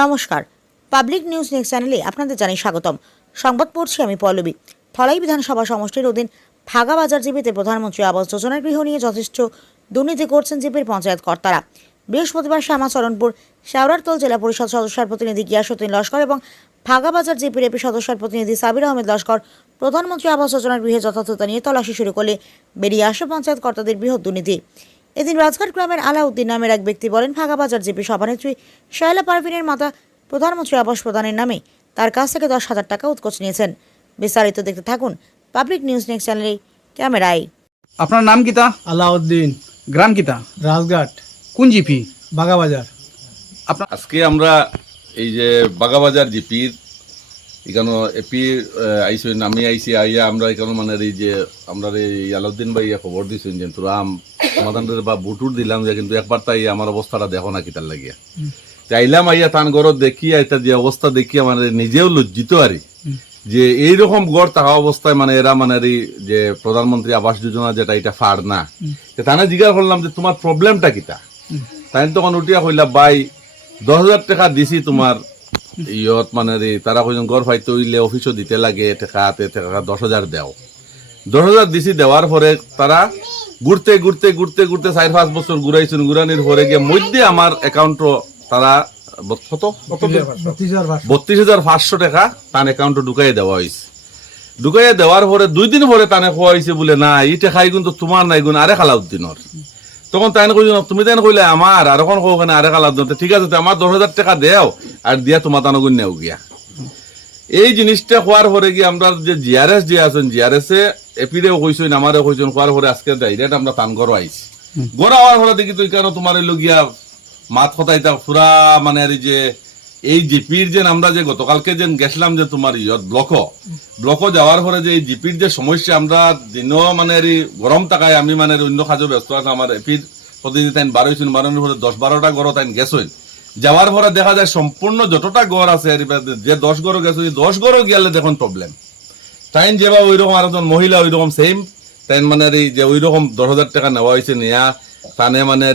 নমস্কার, public news next চ্যানেলে আপনাদের জানাই স্বাগতম। সংবাদ পড়ছি আমি পল্লবী। ধলাই বিধানসভা সমষ্টির অধীন ভাগাবাজার জিপিতে প্রধানমন্ত্রী আবাস যোজনার গৃহ নিয়ে যথেষ্ট দুর্নীতি করছেন জিপির পঞ্চায়েত কর্তারা। বৃহস্পতিবার শ্যামাচরণপুর শেওড়ারতল জেলা পরিষদ সদস্যের প্রতিনিধি গিয়াসউদ্দিন লস্কর এবং ভাগাবাজার জিপির এপি সদস্যের প্রতিনিধি সাবির আহমেদ লস্কর প্রধানমন্ত্রী আবাস যোজনার গৃহে যথার্থতা নিয়ে তল্লাশি শুরু করলে বেরিয়ে আসে পঞ্চায়েত কর্তাদের বৃহৎ দুর্নীতি। এদিন রাজঘাট গ্রামের আলাউদ্দিন নামের এক ব্যক্তি বলেন, ভাগাবাজার জিপি সভানেত্রী শায়লা পারভিনের মাতা প্রধানমন্ত্রী আবাস প্রদানের নামে তার কাছ থেকে 10,000 টাকা উৎকোচ নিয়েছেন। বিস্তারিত দেখতে থাকুন পাবলিক নিউজ নেক্সট চ্যানেলে ক্যামেরায়। আপনার নাম কিতা? আলাউদ্দিন, গ্রাম কিতা? রাজঘাট, কোন জিপি? বাগাবাজার। আপনার আজকে আমরা এই যে বাগাবাজার জিপির এখানে এপি আইসেন, আমি আইসি আইয়া আমরা এখানে মানে এই যে আমরা এই আলাউদ্দিন ভাই খবর দিয়েছেন যে তোরা সমাধানের বা বুটুর দিলাম যে কিন্তু একবার তাই আমার অবস্থাটা দেখো না কিতার লাগিয়া চাইলাম আইয়া তান গড় দেখি আইতা যে অবস্থা দেখি মানে নিজেও লজ্জিত আরি যে এইরকম গড় থাকা অবস্থায় মানে এরা মানে যে প্রধানমন্ত্রী আবাস যোজনা যেটা এটা ফার না তানে জিজ্ঞাসা করলাম যে তোমার প্রবলেমটা কিতা। তাই তখন উঠিয়া কইলা ভাই 10,000 টাকা দিছি তোমার ইয়ত মানে তারা কইজন গড় ফাইতে হইলে অফিসও দিতে লাগে টাকা 10,000 দেও। 10,000 দিছি, দেওয়ার পরে তারা ঘুরতে ঘুরতে ঘুরতে ঘুরতে 4-5 বছর ঘুরাইছেন, ঘুরানির পরে গিয়ে মধ্যে আমার অ্যাকাউন্টও তারা 32,500 টাকা তার অ্যাকাউন্টে ঢুকাইয়ে দেওয়া হয়েছে। ঢুকাইয়ে দেওয়ার পরে 2 দিন পরে তানে খোয়া হয়েছে বলে না এই টাকাই কিন্তু তোমার নাই গুণ আরেক আলাউদ্দিনের। তখন তাই কই তুমি তাই কইলে আমার আর এখন কোখানে আরেক আলাউদ্দিন, ঠিক আছে আমার 10,000 টাকা দেও আর দিয়া তোমার তানো গুণ নেও গিয়া। এই জিনিসটা হওয়ার পরে গিয়ে আমরা যে জিআরএস যে আছেন জিআরএস এ এপিরেও কইছেন আমারও কইছেন হওয়ার পরে আজকে ডাইরেক্ট আমরা তান গড় আইছি। গড় হওয়ার পরে দেখি তুই কেন তোমার এলো গিয়া মাত কথাইতা পুরা মানে যে এই জিপির যে আমরা যে গতকালকে যে গেছিলাম যে তোমার ব্লক যাওয়ার পরে যে এই জিপির যে সমস্যা আমরা দিনও মানে গরম টাকায় আমি মানে অন্য কাজে ব্যস্ত আছে আমার এপির প্রতিদিন তাই বারোইছেন, বারোর পরে 10-12টা গড় তাই গেছেন। যাওয়ার পরে দেখা যায় সম্পূর্ণ যতটা গড় আছে যে 10 গড় গেছে 10 গড় গেলে দেখুন প্রবলেম। তাই যেবা ওইরকম আর একজন মহিলা ওইরকম সেম তাই মানে যে ওইরকম 10,000 টাকা নেওয়া হয়েছে নেয়া তানে মানে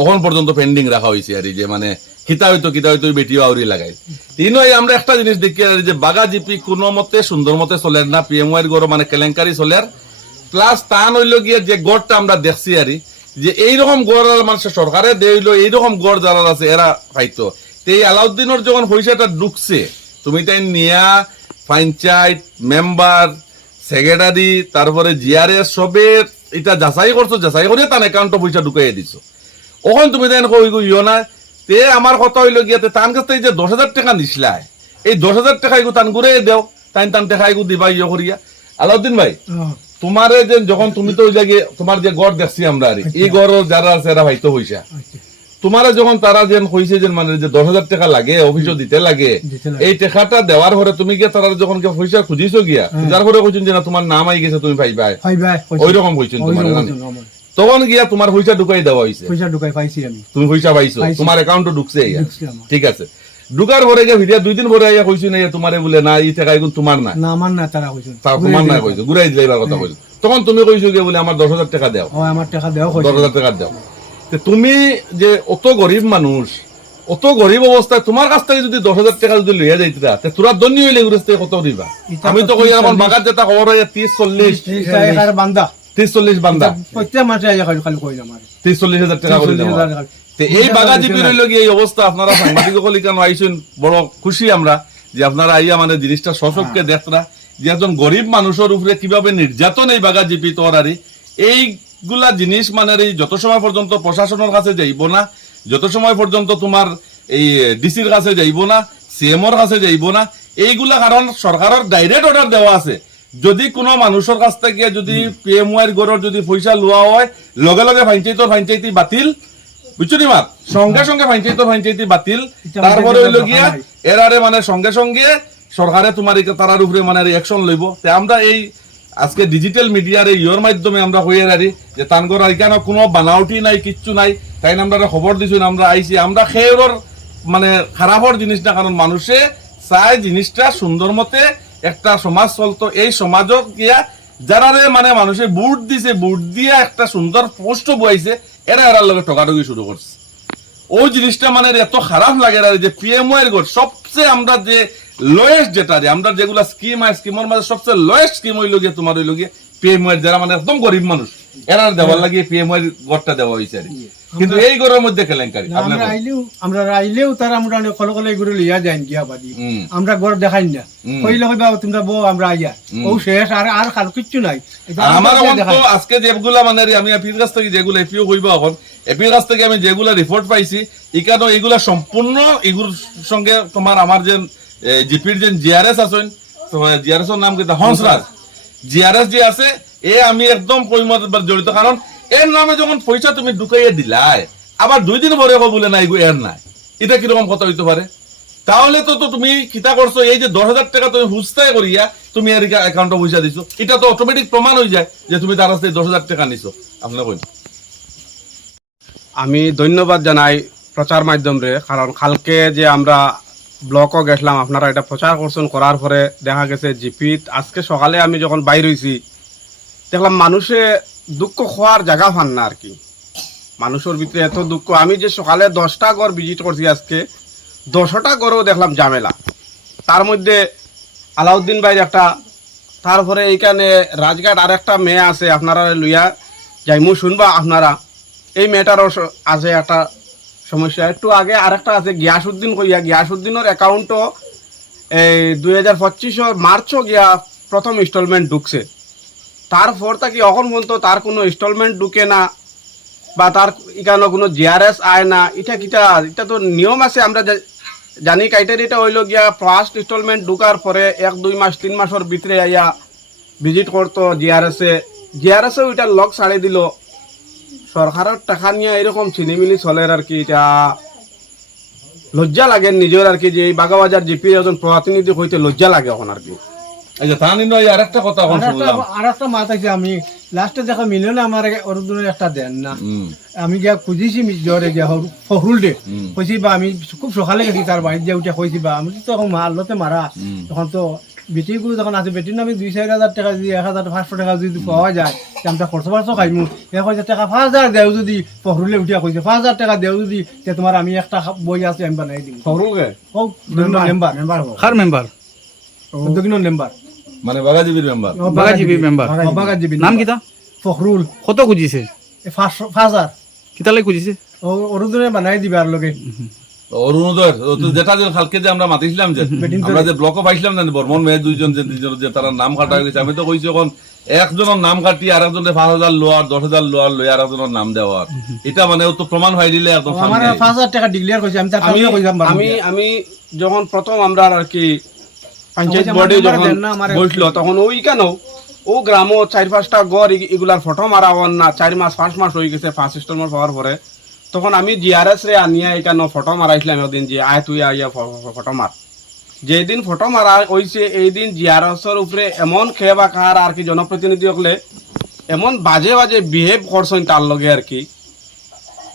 এখন পর্যন্ত পেন্ডিং রাখা হয়েছে আর যে মানে কিতা হইতো বেটিও আউরি লাগাই। তিনই আমরা একটা জিনিস দেখি যে বাগা জিপি কোনো মতে সুন্দর মতে চলে না, পিএমওয়াইয়ের গড় মানে কেলেঙ্কারি চলে। প্লাস তান হইল গিয়ে যে গড়টা আমরা দেখছি আর যে এইরকম গড় মানুষ সরকারে দিল এইরকম গড় যারা আছে এরা পাইতো। এই আলাউদ্দিনের যখন পয়সাটা ঢুকছে তুমি তাই নিয়া পঞ্চায়েত মেম্বার সেক্রেটারি তারপরে জিআরএস সবে এটা যাচাই করছো, যাচাই করে তার অ্যাকাউন্টে পয়সা ঢুকাই দিছো। ওখানে তুমি তাই ইয় না তে আমার কথা হইল গিয়াতে তার কাছ থেকে যে 10,000 টাকা নিছিলাই এই 10,000 টাকা এগু তান ঘুরে দেও তাই টাকা এগু দিবা ইয়ে করিয়া। আলাউদ্দিন ভাই তোমারে যে যখন তুমি তো ওই জায়গায় তোমার যে গড় দেখছি আমরা আর এই গড় যারা আছে এরা ভাইতো পয়সা তোমারা যখন তারা যেন কইছে যে মানে যে 10,000 টাকা লাগে অফিসও দিতে লাগে এই টাকাটা দেওয়ার পরে তুমি গিয়ে তারা যখন পয়সা খুঁজিছো গিয়া যার পরে কইছেন যে না তোমার নাম আই গেছে তুমি পাইবাই ওইরকম কইছেন তোমার তখন গিয়া তোমার পয়সা ঢুকাই দেওয়া হয়েছে। তুমি পয়সা পাইছো তোমার অ্যাকাউন্টে ঢুকছে, ঠিক আছে। ঢুকার পরে গিয়ে ভিডিও 2 দিন পরে আইয়া কইছো না তোমারে বলে না এই টাকা এখন তোমার না, না আমার না, তারা কইছো তোমার না কইছো ঘুরাই দিলে এবার কথা কইছো। তখন তুমি কইছো গিয়ে বলে আমার 10,000 টাকা দাও, আমার টাকা দাও 10,000 টাকা দাও। তুমি যে অত গরিব মানুষ অত গরিব অবস্থায় তোমার কাছ থেকে যদি 10,000 টাকা যদি লইয়া যাইতা তোরা দন্নি হইলে ঘুরে কত দিবা? আমি তো কই আমার বাগার যেটা খবর হয় 30-40 বান্দা 30-40 বান্দা প্রত্যেক মাসে আইয়া খালি কই আমার 30-40,000 টাকা করে দেব। এই বাগা জিপি রইল গিয়ে এই অবস্থা। আপনারা সাংবাদিক কলিকান আইছেন, বড় খুশি আমরা যে আপনারা আইয়া মানে জিনিসটা সশক্তকে দেখরা যে একজন গরিব মানুষের উপরে কিভাবে নির্যাতন এই বাগা জিপি তোরারি এইগুলা জিনিস মানে যত সময় পর্যন্ত প্রশাসনের কাছে যাইব না, যত সময় পর্যন্ত তোমার এই ডিসির কাছে যাইব না, সিএমওর কাছে যাইব না, এইগুলা কারণ সরকারের ডাইরেক্ট অর্ডার দেওয়া আছে যদি কোনো মানুষের কাছ থেকে যদি পিএমওয়াইয়ের গড়ের যদি পয়সা লওয়া হয় লগে লগে পঞ্চায়েতি বাতিল, বুঝছো নি মার সঙ্গে সঙ্গে পঞ্চায়েতি বাতিল। তারপরে হইল গিয়া এরারে মানে সঙ্গে সঙ্গে সরকারে তোমার তারার উপরে মানে অ্যাকশন লইব। আমরা এই আজকে ডিজিটাল মিডিয়ার ইয়োর মাধ্যমে আমরা হয়ে রাখি যে তানগর এখানে কোনো বানাউটি নাই, কিচ্ছু নাই, তাই আমরা খবর দিছি আমরা আইছি আমরা খেয়ের মানে খারাপর জিনিস না, কারণ মানুষে চায় জিনিসটা সুন্দর মতে একটা সমাজ চলতো। এই সমাজক গিয়া যারা মানে মানুষে বুট দিছে বুট দিয়া একটা সুন্দর পোস্ট বইছে এরা এরার লগে ঠকাঠকি শুরু করছে। ওই জিনিসটা মানে এত খারাপ লাগে না যে পিএমও এর সবচেয়ে আমরা যে লোয়েস্ট যেটা রে আমরা যেগুলা স্কিম আর স্কিমের মাঝে সবচেয়ে লোয়েস্ট স্কিম হইল গিয়ে তোমার হইল গিয়ে পিএমও এর যারা মানে একদম গরিব মানুষ এরা দেওয়ার লাগিয়ে পিএমও এর গড়টা দেওয়া হয়েছে আর কি। কিন্তু এই গড়ের মধ্যে কেলেঙ্কারি আমরা আইলেও তারা আমরা কল কলে এগুলো লিয়া যাই গিয়া বাদি আমরা গড় দেখাই না কইলে কইবা তোমরা বউ আমরা আইয়া ও শেষ আর আর কাল কিচ্ছু নাই আমার তো আজকে যেগুলা মানে আমি এপির কাছ থেকে যেগুলা এপিও কইবা এখন এপির কাছ থেকে আমি যেগুলা রিপোর্ট পাইছি এখানে এগুলা সম্পূর্ণ এগুলোর সঙ্গে তোমার আমার যে জিপির যে জিআরএস আছেন জিআরএস এর নাম কি হংসরাজ জিআরএস যে আছে এ আমি একদম কইমত জড়িত কারণ এর নামে যখন পয়সা তুমি ঢুকাইয়া দিলাই আবার 2 দিন পরে বলে না এগু এর নাই এটা কিরকম কথা হইতে পারে তাহলে তো তুমি কিতা করছো এই যে 10,000 টাকা তুমি হুস্তায় করিয়া তুমি এর অ্যাকাউন্টে পয়সা দিছো এটা তো অটোমেটিক প্রমাণ হয়ে যায় যে তুমি তার কাছে 10,000 টাকা নিছো আপনি কই আমি ধন্যবাদ জানাই প্রচার মাধ্যমে কারণ কালকে যে আমরা ব্লকও গেছিলাম আপনারা এটা প্রচার করছেন করার পরে দেখা গেছে জিপিত আজকে সকালে আমি যখন বাইর হইছি দেখলাম মানুষে দুঃখ খোয়ার জায়গা পান না আর কি মানুষের ভিতরে এত দুঃখ আমি যে সকালে 10টা ঘর ভিজিট করছি আজকে 10টা ঘরেও দেখলাম ঝামেলা তার মধ্যে আলাউদ্দিন ভাইয়ের একটা তারপরে এইখানে রাজঘাট আর একটা মেয়ে আছে আপনারা লইয়া যাইমু শুনবা আপনারা এই মেয়েটারও আছে একটা সমস্যা একটু আগে আরেকটা আছে গিয়াসউদ্দিন কইয়া গিয়াসউদ্দিনের অ্যাকাউন্টও এই 2025 মার্চও গিয়া প্রথম ইনস্টলমেন্ট ঢুকছে তারপর তাকে এখন পর্যন্ত তার কোনো ইনস্টলমেন্ট ঢুকে না বা তার এখানে কোনো জিআরএস আয় না এটা তো নিয়ম আছে আমরা জানি ক্রাইটেরিয়াটা হইল গিয়া ফার্স্ট ইনস্টলমেন্ট ঢুকার পরে 1-2 মাস 3 মাসের ভিতরে আইয়া ভিজিট করতো জিআরএসে ওইটা লক ছাড়ে দিল সরকারের টাকা নিয়ে এরকম ছিনিমিলি চলে আর কি এটা লজ্জা লাগে নিজের আর কি যে এই বাগাবাজার জিপি একজন প্রতিনিধি হইতে লজ্জা লাগে এখন আর কি আচ্ছা তা নিন আরেকটা কথা এখন শুনলাম আরেকটা মাত আছে আমি লাস্টে দেখা মিলনে আমার অরুদনের একটা দেন না আমি গিয়া খুঁজিছি জরে গিয়া ফখরুল ডে কইছি বা আমি খুব সকালে গেছি তার বাড়িতে যে উঠে কইছি বা আমি তো এখন আল্লতে মারা তখন তো বেটিগুলো যখন আছে বেটির নামে 2-4 টাকা যদি 1,500 টাকা যদি পাওয়া যায় আমরা খরচ বার্চ খাইমু 1,000 টাকা 5,000 দেও যদি ফখরুলে উঠিয়া কইছে 5,000 টাকা দেও যদি তোমার আমি একটা বই আছে আমি বানাই দিই ফখরুলকে ও মেম্বার কার মেম্বার দক্ষিণ মেম্বার মানে বাগাজিবির মেম্বার বাগাজিবি মেম্বার বাগাজিবি নাম কিতা ফখরুল কত খুঁজিছে 5,000 কিতালে খুঁজিছে অরুদনে বানাই দিবে আর লগে অরুণোদয় যেটা যে কালকে যে আমরা মাতিছিলাম যে আমরা যে ব্লকও পাইছিলাম না বর্মন মেয়ে দুইজন যে তারা নাম কাটা হয়ে গেছে আমি তো কইছি এখন একজনের নাম কাটি আর একজনের 5,000 লোয়ার 10,000 লোয়ার লই আর একজনের নাম দেওয়ার এটা মানে তো প্রমাণ হয়ে দিলে একদম আমার 5,000 টাকা ডিক্লেয়ার কইছি আমি তার কাছে কইলাম আমি যখন প্রথম আমরা আর কি পঞ্চায়েত বোর্ডে যখন বসলো তখন ওই কেন ও গ্রামও 4-5টা গড় এগুলার ফটো মারা হন না 4 মাস 5 মাস হয়ে গেছে 5 ইনস্টলমেন্ট পাওয়ার পরে তখন আমি জিআরএস রে আনিয়া এখানে ফটো মারাইছিলাম একদিন যে আয় তুই আইয়া ফটো মার যেদিন ফটো মারা হয়েছে এই দিন জিআরএস এর উপরে এমন খেবা কার আর কি জনপ্রতিনিধি হলে এমন বাজে বাজে বিহেভ করছেন তার লগে আর কি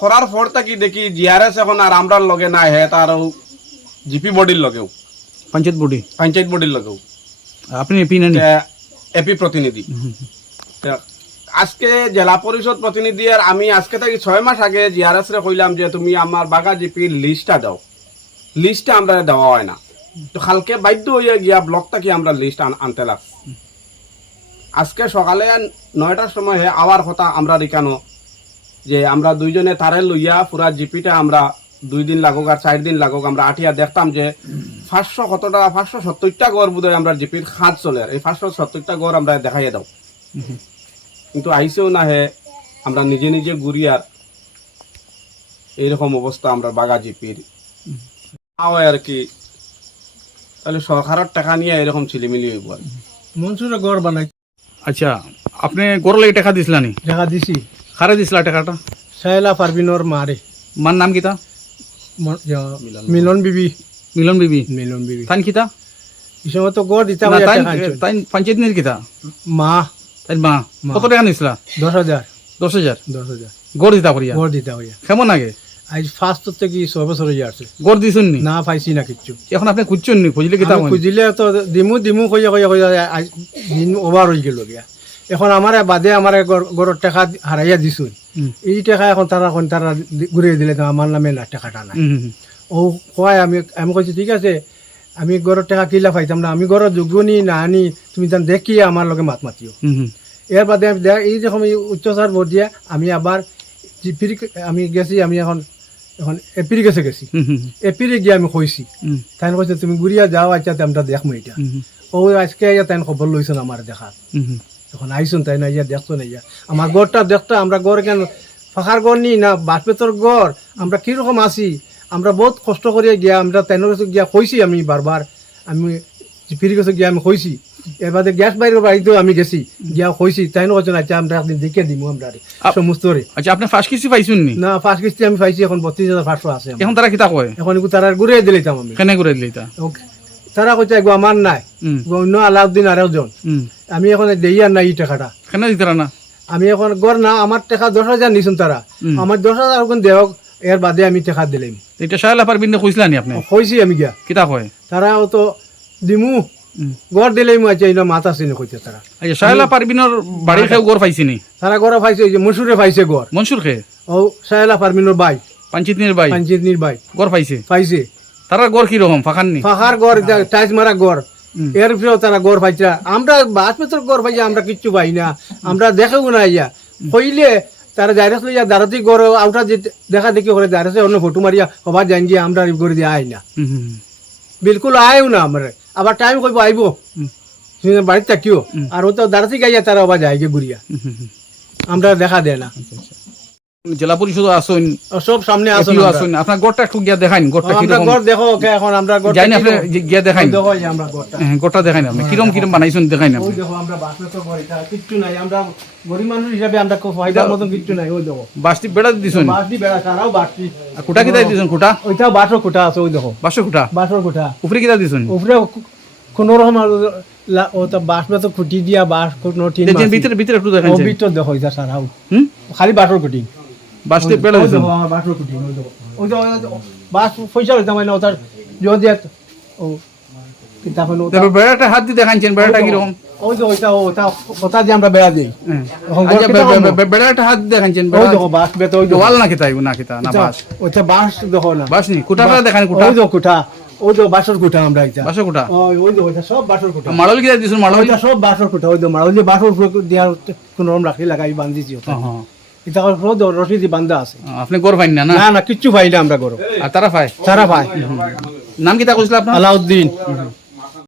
করার পর থাকি দেখি জিআরএস এখন আর আমরার লগে না হে তার জিপি বডির লগেও পঞ্চায়েত বডির লগেও আপনি এপি না এপি প্রতিনিধি আজকে জেলা পরিষদ প্রতিনিধি আর আমি আজকে থেকে 6 মাস আগে জিআরএস রে কইলাম যে তুমি আমার বাগা জিপির লিস্টটা দাও লিস্টটা আমরা দেওয়া হয় না তো কালকে বাধ্য হইয়া গিয়া ব্লক থেকে আমরা লিস্ট আনতে লাগছি আজকে সকালে 9টার সময় আওয়ার কথা আমরা রিকানো যে আমরা দুইজনে তারে লইয়া পুরা জিপিটা আমরা 2 দিন লাগুক আর 4 দিন লাগুক আমরা আটিয়া দেখতাম যে 500 কত টাকা 570টা গড় বোধহয় আমরা জিপির খাত চলে এই 570টা গড় আমরা দেখাইয়া দাও কিন্তু আইসেও না হে আমরা নিজে নিজে ঘুরি আর এইরকম অবস্থা আমরা বাগা জিপির আর কি তাহলে সরকারের টাকা নিয়ে এরকম ছিলিমিলি হইব আর মনসুরে গড় বানাই আচ্ছা আপনি গড় লাগি টাকা দিছিলানি টাকা দিছি কারে দিছিলা টাকাটা সাইলা পারবিনর মারে মান নাম কিতা মিলন বিবি মিলন বিবি তাই কিতা এই সময় তো গড় দিতে না, তাই পঞ্চায়েত নির কিতা মা তাই মা কত টাকা নিছিলা 10,000 10,000 গড় দিতা করিয়া গড় দিতে হইয়া কেমন আগে আজ ফার্স্ট থেকে 6 বছর হয়ে আসছে গড় দিছুন নি না পাইছি না কিচ্ছু এখন আপনি খুঁজছেন নি খুঁজলে কিতা খুঁজিলে তো দিমু কইয়া দিন ওভার হয়ে গেল গিয়া এখন আমার বাদে আমার গড়ের টাকা হারাইয়া দিছুন এই টাকা এখন তারা ঘুরিয়ে দিলে তো আমার নামে না টাকাটা নাই ও কয় আমি কইছি ঠিক আছে আমি গড়ের টাকা কিলা পাইতাম না আমি গড়ের যোগ্য নি না আনি তুমি তান দেখি আমার লগে মাত মাতিও এর বাদে এই যখন উচ্চসার ভোট দিয়া আমি আবার আমি গেছি আমি এখন এপিরি গেছি এপিরি গিয়ে আমি কইছি তাই কইছে তুমি ঘুরিয়া যাও আচ্ছা আমরা দেখবো এটা ও আজকে তাই খবর লইছেন আমার দেখা এখন আইসুন তাই না ইয়া দেখতো না ইয়া আমার গড়টা দেখতো আমরা গড় কেন ফাঁকার গড় নি না বাসপেতর গড় আমরা কিরকম আছি আমরা বহুত কষ্ট করিয়া গিয়া আমরা তাই গিয়া কইছি আমি বারবার আমি ফিরে গেছে গিয়া আমি কইছি এর বাদে গ্যাস বাইরের বাড়িতেও আমি গেছি গিয়া কইছি তাই না কইছেন আচ্ছা আমরা একদিন দেখে দিব আমরা সমস্ত আচ্ছা আপনি ফার্স্ট কিস্তি পাইছেন নি না ফার্স্ট কিস্তি আমি পাইছি এখন 32,500 আছে এখন তারা কিতা কয় এখন তারা ঘুরিয়ে দিলাম আমি কেনে করে দিলে তা তারা কইছে গো আমার নাই অন্য আলাউদ্দিন আরও জন আমি এখন দেই আর নাই এই টাকাটা কেন দিতারা না আমি এখন গড় না আমার টাকা 10,000 নিছুন তারা আমার 10,000 এখন দেওক এর বাদে আমি টাকা দিলাম এটা শায়লা পারবিন না কইছিলা নি আপনি কইছি আমি গিয়া কিতা কয় তারাও তো দিমু গড় দিলেই আচ্ছা এই মাথা চিনে কইছে তারা আচ্ছা শায়লা পারবিনের বাড়ির কেউ গড় পাইছিনি তারা গড় পাইছে যে মসুরে পাইছে গড় মনসুর খে ও সাহেলা পারমিনোর বাই পাঞ্চিতনির ভাই পঞ্চায়েতনির বাই গড় পাইছে পাইছে তারা গড় কি রকম ফাঁকাননি ফাঁকার গড় টাইস মারা গড় এর উপরেও তারা গড় পাইছে আমরা বাসপেতর গড় পাইছে আমরা কিচ্ছু পাই না আমরা দেখেও না ইয়া কইলে তারা ডাইরেক্ট লইয়া দাঁড়াতেই গড় আউটা যে দেখা দেখি করে দাঁড়াতে অন্য ফটো মারিয়া হবার যাই গিয়ে আমরা গড়ে দিয়ে আই না বিলকুল আয়ও না আমরা আবার টাইম কইব আইব বাড়িতে থাকিও আর ও তো দাঁড়াতে গাইয়া তারা আবার যায় গিয়ে ঘুরিয়া আমরা দেখা দেয় না জেলা পরিষদ আসুন সব সামনে আসুন এপিও আসুন আপনার গড়টা একটু গিয়া দেখাইন গড়টা কি আমরা রকম গড় দেখো ওকে এখন আমরা গড় জানি আপনি গিয়া দেখাইন দেখো এই আমরা গড়টা হ্যাঁ, গড়টা দেখাইন আপনি কিরম কিরম বানাইছেন দেখাইন ওই আপনি দেখো আমরা বাসে তো গড় এটা কিচ্ছু নাই আমরা গরিব মানুষ হিসাবে আমরা খুব ফায়দার মতন কিচ্ছু নাই ওই দেখো বাসটি বেড়া দিছেন বাসটি বেড়া সারাও বাসটি আর কুটা কিতা দিছেন কুটা ওইটা বাসর কোঠা আছে ওই দেখো বাসো কুটা বাসর কোঠা উপরে কিতা দিছেন উপরে কোন রকম ও তো বাস মে তো খুঁটি দিয়া বাস কোনো টিন দেখেন ভিতরে ভিতরে একটু দেখাইন ও ভিতর দেখো এটা সারাও হুম খালি বাসর খুঁটি বাসটি বেড়া ওই দিছেন দেখো আমার বাসর খুঁটি ওই দেখো ওই যে বাস পয়সা হইতাম না ওটার যদি ও তখন তারপর বেড়াটা হাত দিয়ে দেখাইছেন বেড়াটা কি রকম ওই যে ওইটা ওটা ওটা দিয়ে আমরা বেড়া দিই এখন আচ্ছা গড় কিতা করবো? বেড়াটা হাত দিয়ে দেখাইছেন ওই দেখো বাস বেতো ওই দেখো ওয়াল না কিতা না কিতা না বাস ওইটা বাস দেখো না বাস নি কুটাটা দেখান কুটা ওই দেখো কুঠা ওই দেখো বাসর কুঠা আমরা এটা বাসো কুটা ওই দেখো ওইটা সব বাসর কুঠা মাড়ল কিতা দিছেন মাড়ল ওইটা সব বাসর কুঠা ওই দেখো মারা ওই যে বাসর দেওয়ার কোনো রকম রাখি লাগাই বান্ধিছি ওটা হ্যাঁ এটা রশি দিয়ে বান্ধা আছে আপনি গড় পাইন না না না না কিচ্ছু পাই না আমরা করো আর তারা পায় সারা ভাই নাম কিতা কইছিল আপনার আলাউদ্দিন